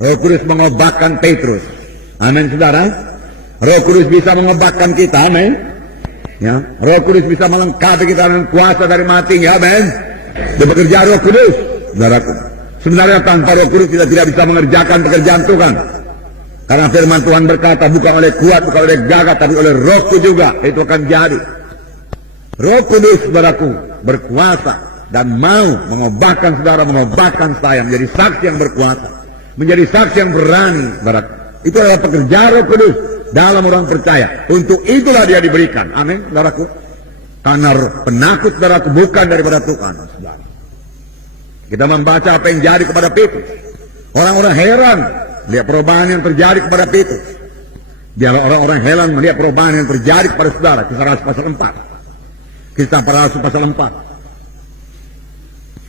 Roh Kudus mengobatkan Petrus. Amin, saudara. Roh Kudus bisa mengobatkan kita. Amin. Ya, Roh Kudus bisa melengkapi kita dengan kuasa dari mati. Ya, amin. Dia bekerja Roh Kudus, saudaraku. Sebenarnya tanpa Roh Kudus kita tidak bisa mengerjakan pekerjaan Tuhan. Karena firman Tuhan berkata, bukan oleh kuat, bukan oleh gagah, tapi oleh Rohku juga. Itu akan jadi. Roh Kudus, saudaraku, berkuasa dan mau mengobatkan saudara, mengobatkan saya menjadi saksi yang berkuasa, menjadi saksi yang berani, saudaraku. Itu adalah pekerjaan Roh Kudus dalam orang percaya. Untuk itulah dia diberikan. Amin, saudaraku. Karena penakut, saudaraku, bukan daripada Tuhan, saudara. Kita membaca apa yang jadi kepada Petrus. Orang-orang heran melihat perubahan yang terjadi kepada Petrus. Biarlah orang-orang heran melihat perubahan yang terjadi kepada saudara. Kisah Rasul pasal 4. Kisah para Rasul pasal 4.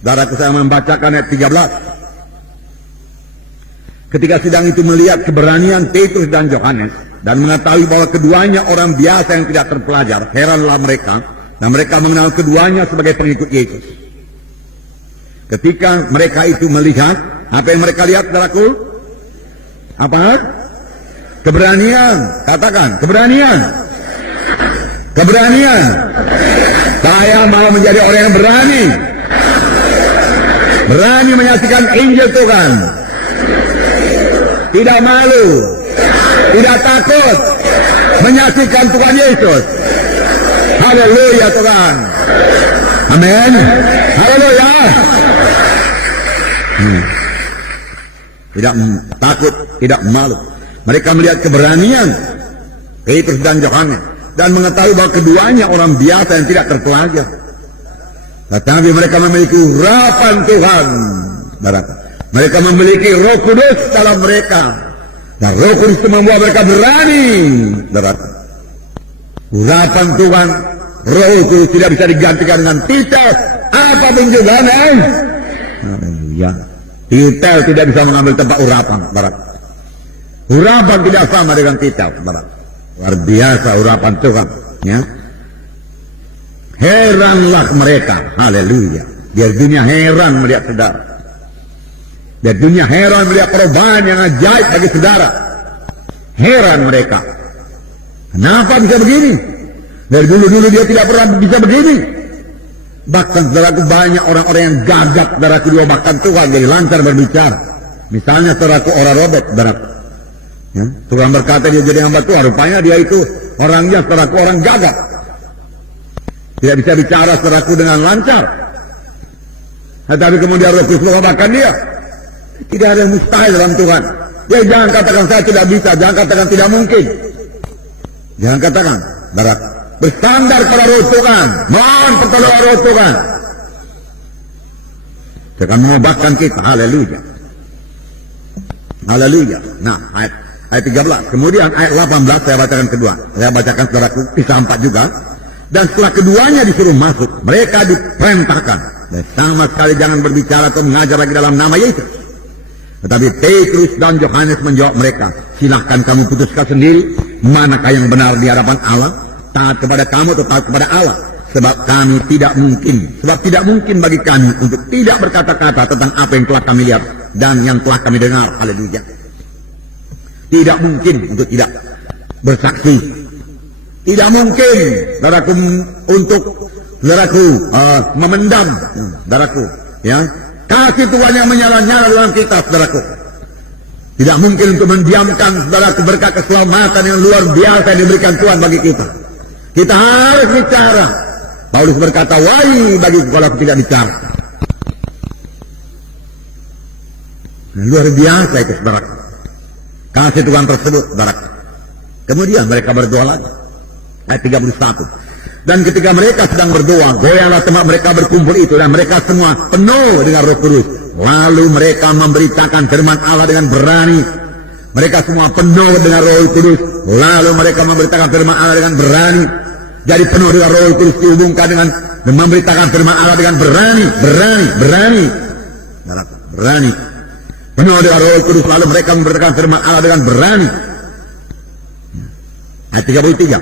Saudara, saya membacakan ayat 13. Ketika sidang itu melihat keberanian Petrus dan Yohanes dan mengetahui bahwa keduanya orang biasa yang tidak terpelajar, heranlah mereka dan mereka mengenal keduanya sebagai pengikut Yesus. Ketika mereka itu melihat, apa yang mereka lihat, saudaraku? Apa? Keberanian. Katakan, keberanian. Keberanian. Saya mau menjadi orang yang berani. Berani menyaksikan Injil Tuhan. Tidak malu. Tidak takut. Menyaksikan Tuhan Yesus. Haleluya Tuhan. Amin. Haleluya. Tidak takut, tidak malu. Mereka melihat keberanian Petrus dan Yohanes dan mengetahui bahwa keduanya orang biasa yang tidak terpelajar. Tetapi mereka memiliki urapan Tuhan. Mereka memiliki Roh Kudus dalam mereka. Dan Roh Kudus itu membuat mereka berani. Urapan Tuhan, Roh Kudus tidak bisa digantikan dengan titel apapun juga. Ya. Titel tidak bisa mengambil tempat urapan. Urapan tidak sama dengan titel. Luar biasa urapan Tuhan. Ya. Heranlah mereka. Haleluya. Biar dunia heran melihat saudara. Biar dunia heran melihat perubahan yang ajaib bagi saudara. Heran mereka. Kenapa bisa begini? Dari dulu-dulu dia tidak pernah bisa begini. Bahkan saudaraku, banyak orang-orang yang gagap, saudaraku, dia bahkan Tuhan jadi lancar berbicara. Misalnya saudaraku orang Robert, saudaraku. Ya, Tuhan berkata dia jadi hamba Tuhan. Rupanya dia itu orangnya, saudaraku, orang gagap. Tidak bisa bicara, saudaraku, dengan lancar. Tetapi kemudian Roh Kudus mengobatkan dia. Tidak ada yang mustahil dalam Tuhan. Ya, jangan katakan saya tidak bisa, jangan katakan tidak mungkin. Jangan katakan, saudaraku. Bersandar pada Roh Tuhan. Mohon pertolongan Roh Tuhan. Dia akan mengobatkan kita. Haleluya. Haleluya. Nah, ayat 13. Kemudian ayat 18 saya bacakan kedua. Saya bacakan saudaraku kisah 4 juga. Dan setelah keduanya disuruh masuk, mereka diperintahkan. Dan sama sekali jangan berbicara atau mengajar lagi dalam nama Yesus. Tetapi Petrus dan Yohanes menjawab mereka, silahkan kamu putuskan sendiri manakah yang benar di hadapan Allah. Taat kepada kamu atau taat kepada Allah. Sebab kami tidak mungkin. Sebab tidak mungkin bagi kami untuk tidak berkata-kata tentang apa yang telah kami lihat dan yang telah kami dengar. Haleluya. Tidak mungkin untuk tidak bersaksi. Tidak mungkin, saudaraku, untuk saudaraku memendam, saudaraku, ya, kasih Tuhan yang menyala-nyala dalam kita, saudaraku. Tidak mungkin untuk mendiamkan, saudaraku, berkat keselamatan yang luar biasa yang diberikan Tuhan bagi kita. Kita harus bicara. Paulus berkata, wahai bagiku kalau aku tidak bicara. Luar biasa itu, saudara. Kasih Tuhan tersebut, saudara. Kemudian mereka berdoa lagi. Ayat 31. Dan ketika mereka sedang berdoa, goyahlah tempat mereka berkumpul itu, dan mereka semua penuh dengan Roh Kudus. Lalu mereka memberitakan firman Allah dengan berani. Mereka semua penuh dengan Roh Kudus. Lalu mereka memberitakan firman Allah dengan berani. Jadi penuh dengan Roh Kudus dihubungkan dengan memberitakan firman Allah dengan berani. Berani. Penuh dengan Roh Kudus, lalu mereka memberitakan firman Allah dengan berani. Ayat 33.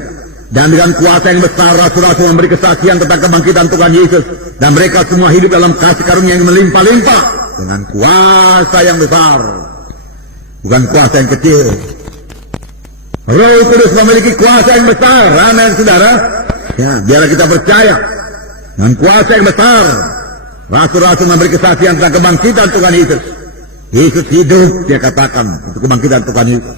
Dan dengan kuasa yang besar rasul-rasul memberi kesaksian tentang kebangkitan Tuhan Yesus. Dan mereka semua hidup dalam kasih karunia yang melimpah-limpah. Dengan kuasa yang besar. bukan kuasa yang kecil. Roh Kudus memiliki kuasa yang besar, amin saudara. Ya, biar kita percaya dengan kuasa yang besar. Rasul-rasul memberi kesaksian tentang kebangkitan Tuhan Yesus. Yesus hidup, dia katakan, untuk kebangkitan Tuhan Yesus.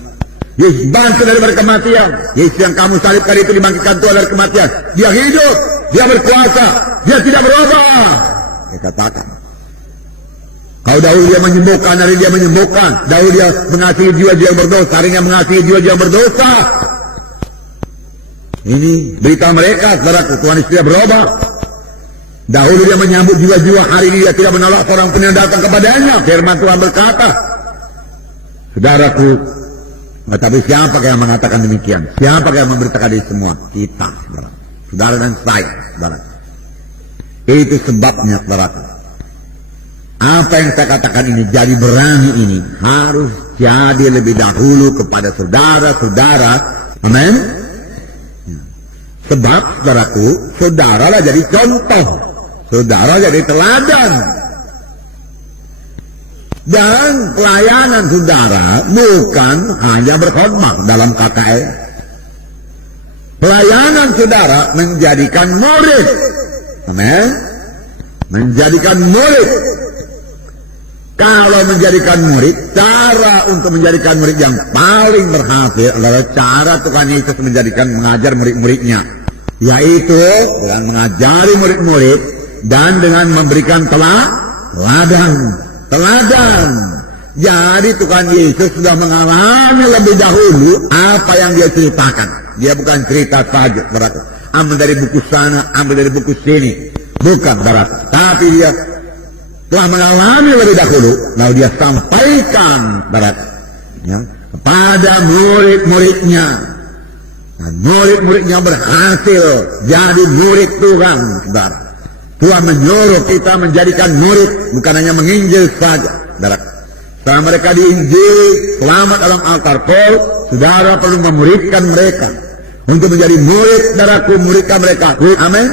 Yesus bangkit dari kematian. Yesus yang kamu salibkan itu dibangkitkan Tuhan dari kematian. Dia hidup, dia berkuasa, dia tidak berubah. Dia katakan. Kalau dahulu dia menyembuhkan, hari dia menyembuhkan. Dahulu dia mengasihi jiwa-jiwa yang berdosa, hari dia mengasihi jiwa-jiwa yang berdosa. Ini berita mereka, saudaraku, Tuhan Yesus tidak berubah. Dahulu dia menyambut jiwa-jiwa, hari ini dia tidak menolak seorang pun yang datang kepadanya. Firman Tuhan berkata, saudaraku, tetapi siapa yang mengatakan demikian? Siapa yang memberitakan ini semua? Kita, saudara dan saya, saudara. Itu sebabnya, saudaraku. Apa yang saya katakan ini, jadi berani ini, harus jadi lebih dahulu kepada saudara-saudara. Amin. Sebab, saudaraku, saudaralah jadi contoh. Saudara jadi teladan. Dan pelayanan saudara bukan hanya berkhidmat dalam KKR. Pelayanan saudara menjadikan murid. Amin. Menjadikan murid. Kalau menjadikan murid, cara untuk menjadikan murid yang paling berhasil adalah cara Tuhan Yesus mengajar murid-muridnya. Yaitu dengan mengajari murid-murid dan dengan memberikan teladan. Jadi Tuhan Yesus sudah mengalami lebih dahulu apa yang dia ceritakan. Dia bukan cerita saja, saudara. Ambil dari buku sana, ambil dari buku sini. Bukan, saudara. Tapi dia telah mengalami lebih dahulu. Lalu dia sampaikan, saudara, ya, kepada murid-muridnya. Dan murid-muridnya berhasil jadi murid Tuhan, saudara. Tuhan menyuruh kita menjadikan murid, bukan hanya menginjil saja, saudara. Setelah mereka diinjil, selamat dalam altar Paul, saudara perlu memuridkan mereka. Untuk menjadi murid, saudaraku, muridkan mereka. Amin.